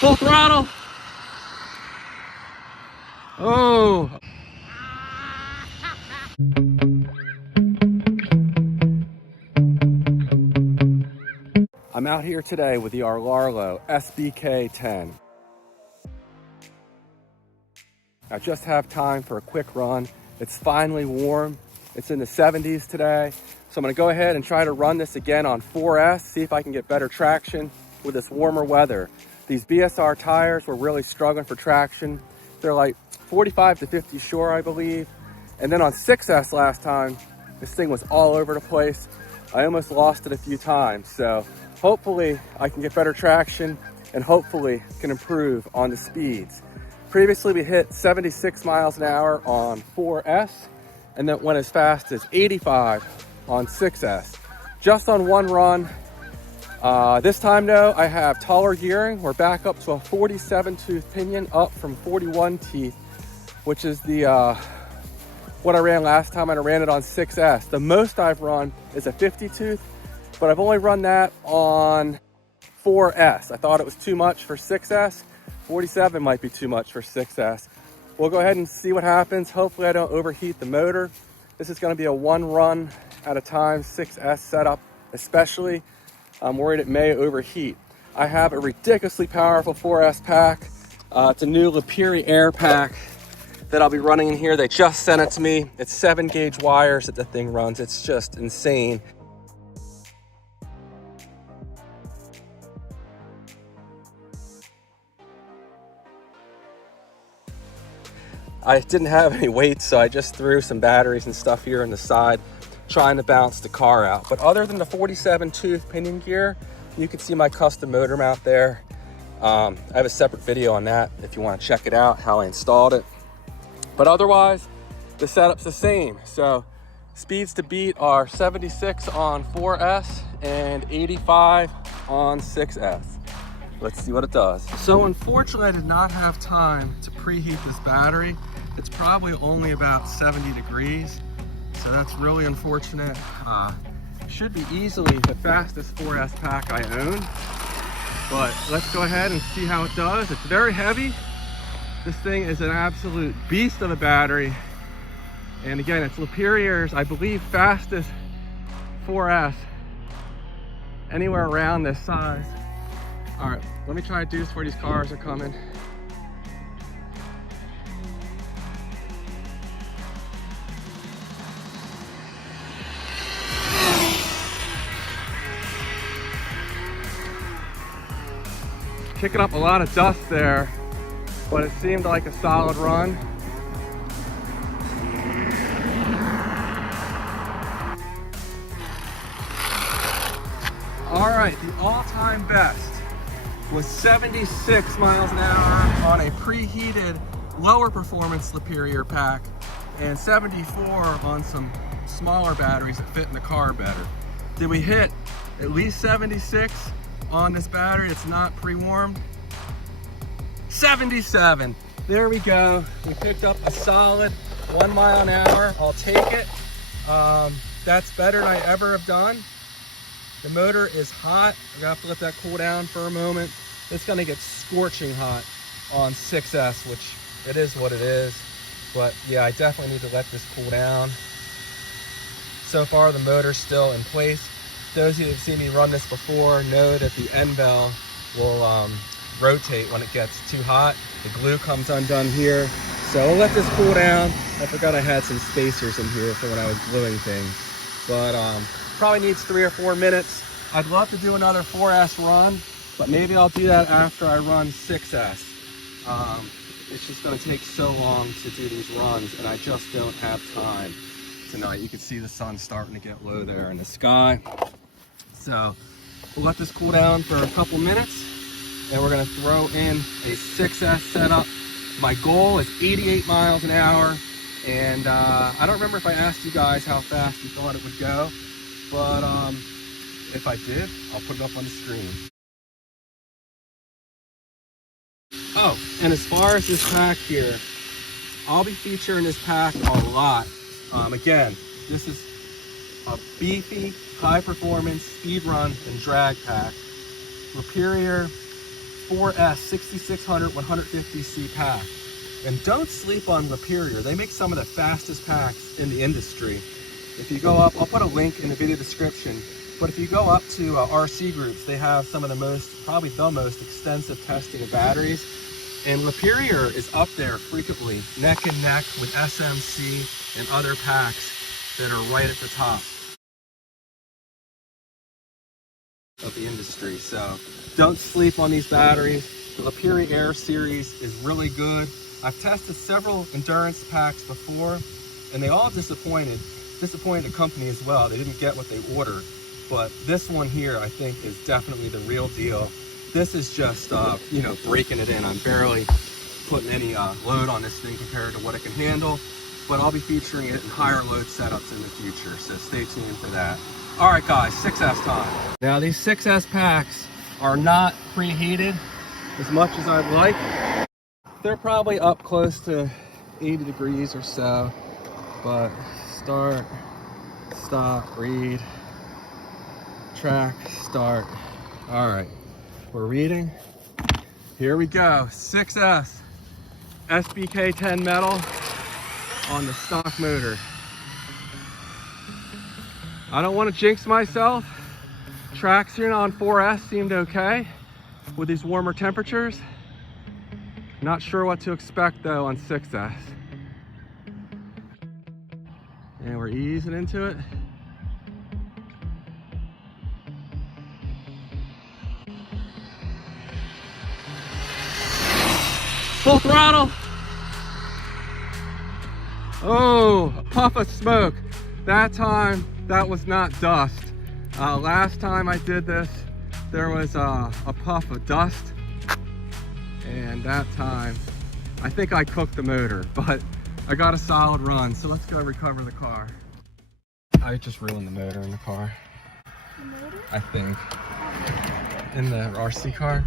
Full throttle. Oh. I'm out here today with the Rlaarlo SBK10. I just have time for a quick run. It's finally warm. It's in the 70s today. So I'm gonna go ahead and try to run this again on 4S, see if I can get better traction with this warmer weather. These BSR tires were really struggling for traction. They're like 45 to 50 shore, I believe. And then on 6S last time, this thing was all over the place. I almost lost it a few times. So hopefully I can get better traction and hopefully can improve on the speeds. Previously we hit 76 miles an hour on 4S and then went as fast as 85 on 6S. Just on one run. This time though, I have taller gearing. We're back up to a 47 tooth pinion, up from 41 teeth, which is the what I ran last time. I ran it on 6S. The most I've run is a 50 tooth, but I've only run that on 4S. I thought it was too much for 6S. 47 might be too much for 6S. We'll go ahead and see what happens. Hopefully I don't overheat the motor. This is going to be a one run at a time 6S setup, especially. I'm worried it may overheat. I have a ridiculously powerful 4S pack. It's a new Liperior pack that I'll be running in here. They just sent it to me. It's 7 gauge wires that the thing runs. It's just insane. I didn't have any weights, so I just threw some batteries and stuff here on the side, trying to balance the car out. But other than the 47 tooth pinion gear, you can see my custom motor mount there. I have a separate video on that if you want to check it out, how I installed it. But otherwise, the setup's the same. So speeds to beat are 76 on 4S and 85 on 6S. Let's see what it does. So unfortunately, I did not have time to preheat this battery. It's probably only about 70 degrees. So that's really unfortunate. Should be easily the fastest 4S pack I own. But let's go ahead and see how it does. It's very heavy. This thing is an absolute beast of a battery. And again, it's Liperior's, I believe, fastest 4S anywhere around this size. All right, let me try to do this before these cars are coming. Kicking up a lot of dust there, but it seemed like a solid run. All right, the all-time best was 76 miles an hour on a preheated lower performance Liperior pack and 74 on some smaller batteries that fit in the car better. Did we hit at least 76 on this battery? It's not pre-warmed. 77. There we go. We picked up a solid 1 mile an hour. I'll take it. That's better than I ever have done. The motor is hot. I'm gonna have to let that cool down for a moment. It's gonna get scorching hot on 6S, which it is what it is. But yeah, I definitely need to let this cool down. So far, the motor's still in place. Those of you that have seen me run this before know that the end bell will rotate when it gets too hot. The glue comes undone here. So I'll let this cool down. I forgot I had some spacers in here for when I was gluing things. But probably needs 3 or 4 minutes. I'd love to do another 4S run, but maybe I'll do that after I run 6S. It's just gonna take so long to do these runs, and I just don't have time tonight. You can see the sun starting to get low there in the sky. So we'll let this cool down for a couple minutes, and we're gonna throw in a 6S setup. My goal is 88 miles an hour, and I don't remember if I asked you guys how fast you thought it would go, but if I did, I'll put it up on the screen. Oh, and as far as this pack here, I'll be featuring this pack a lot. Again, this is a beefy, high-performance speed run and drag pack. Liperior 4S 6600 150C pack. And don't sleep on Liperior. They make some of the fastest packs in the industry. If you go up, I'll put a link in the video description, but if you go up to RC groups, they have some of the most, probably the most extensive testing of batteries. And Liperior is up there frequently, neck and neck with SMC and other packs that are right at the top of the industry. So don't sleep on these batteries. The Liperior series is really good. I've tested several endurance packs before, and they all disappointed the company as well. They didn't get what they ordered. But this one here, I think, is definitely the real deal. This is just, you know, breaking it in. I'm barely putting any load on this thing compared to what it can handle, but I'll be featuring it in higher load setups in the future, so stay tuned for that. All right, guys, 6S time. Now, these 6S packs are not preheated as much as I'd like. They're probably up close to 80 degrees or so, but start, stop, read, track, start. All right, we're reading. Here we go. 6S SBK10 metal on the stock motor. I don't want to jinx myself. Traction on 4S seemed okay with these warmer temperatures. Not sure what to expect though on 6S. And we're easing into it. Full throttle. Oh, a puff of smoke. That time, that was not dust. Last time I did this, there was a puff of dust. And that time, I think I cooked the motor, but I got a solid run. So let's go recover the car. I just ruined the motor in the car. The motor? I think. In the RC car.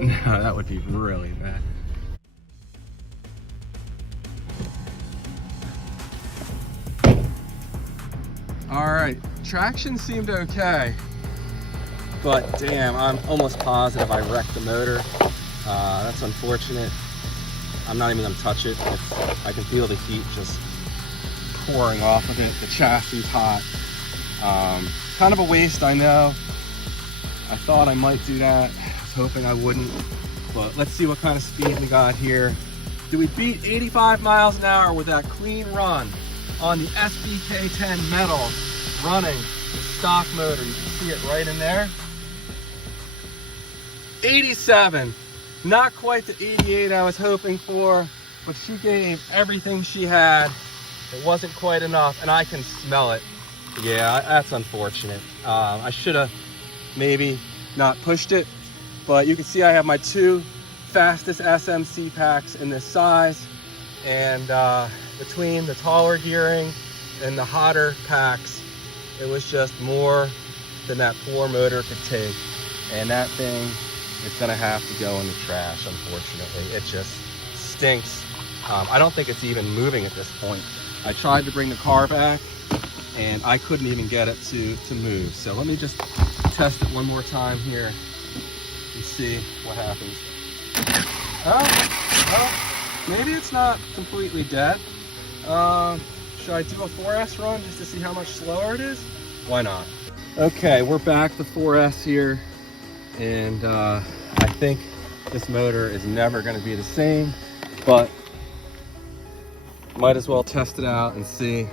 No, that would be really bad. All right, traction seemed okay, but damn, I'm almost positive I wrecked the motor. That's unfortunate. I'm not even gonna touch it. I can feel the heat just pouring off of it. The chassis hot. Kind of a waste, I know. I thought I might do that. I was hoping I wouldn't, but let's see what kind of speed we got here. Do we beat 85 miles an hour with that clean run on the SBK10 metal running the stock motor? You can see it right in there. 87, not quite the 88 I was hoping for, but she gave everything she had. It wasn't quite enough, and I can smell it. Yeah, that's unfortunate. I should have maybe not pushed it, but you can see I have my two fastest SMC packs in this size, and between the taller gearing and the hotter packs, it was just more than that poor motor could take, and that thing is gonna have to go in the trash, unfortunately. It just stinks. I don't think it's even moving at this point. I tried to bring the car back and I couldn't even get it to move. So let me just test it one more time here and see what happens. Oh, maybe it's not completely dead. Should I do a 4S run just to see how much slower it is? Why not? Okay, we're back to 4S here, and I think this motor is never going to be the same, but might as well test it out and see.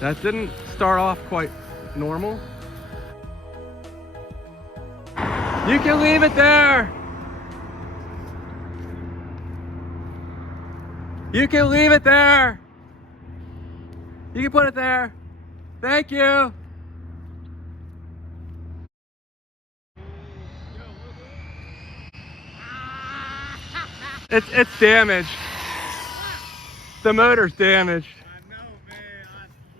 That didn't start off quite normal. You can leave it there. You can leave it there. You can put it there. Thank you. It's damaged. The motor's damaged. I know,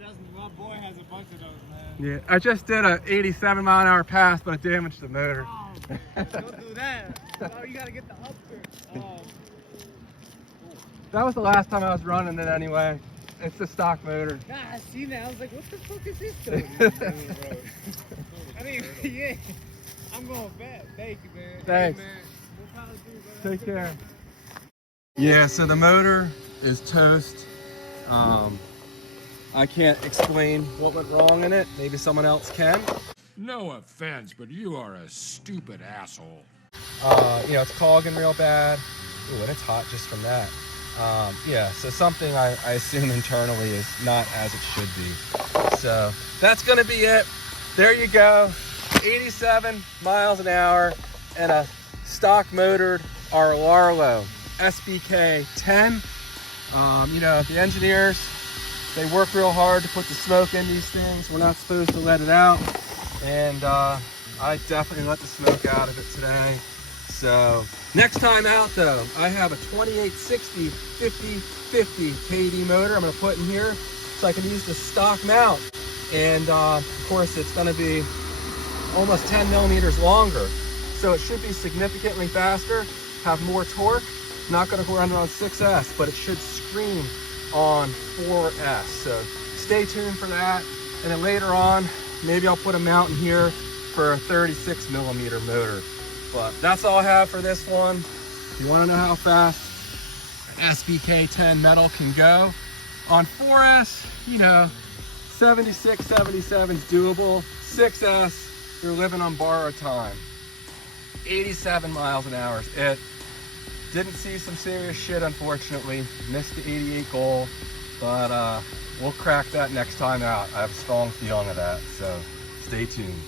man. My boy has a bunch of those, man. Yeah, I just did a 87 mile an hour pass, but it damaged the motor. Oh, don't do that. Oh, you gotta get the upper. That was the last time I was running it anyway. It's the stock motor. Nah, I seen that. I was like, what the fuck is this doing? I mean, yeah. I'm going fast. Thank you, man. Thanks. Hey, man. We'll probably do it, man. Take care. Yeah, so the motor is toast. I can't explain what went wrong in it. Maybe someone else can. No offense, but you are a stupid asshole. You know, it's clogging real bad. Ooh, and it's hot just from that. Yeah, so something I assume internally is not as it should be. So that's gonna be it. There you go. 87 miles an hour and a stock motored Rlaarlo SBK10. You know, the engineers, they work real hard to put the smoke in these things. We're not supposed to let it out. And I definitely let the smoke out of it today. So next time out though, I have a 2860 50/50 KD motor I'm gonna put in here so I can use the stock mount. And of course it's gonna be almost 10 millimeters longer. So it should be significantly faster, have more torque. Not gonna go run on 6S, but it should scream on 4S. So stay tuned for that. And then later on, maybe I'll put a mount in here for a 36 millimeter motor. But that's all I have for this one. If you want to know how fast SBK10 metal can go on 4S, you know, 76, 77 is doable. 6S, you're living on borrowed time. 87 miles an hour. It didn't see some serious shit, unfortunately. Missed the 88 goal, but we'll crack that next time out. I have a strong feeling of that, so stay tuned.